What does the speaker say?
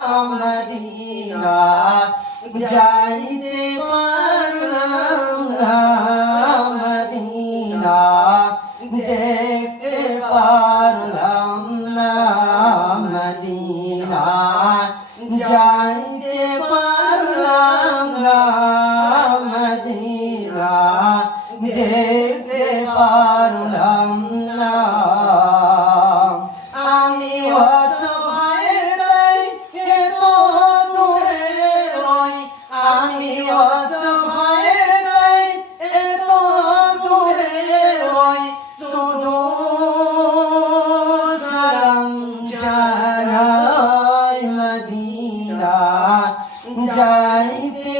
Medina যাইতে পারলাম না, মদিনা দেখতে পারলাম না, মদিনা যাইতে পারলাম না, মদিনা দেখতে পারলাম না। আমি অসহায় তাই এত দূরে রই, আমি অসহায় তাই এত দূরে রই, শুধু সালাম জানাই, মদিনা যাইতে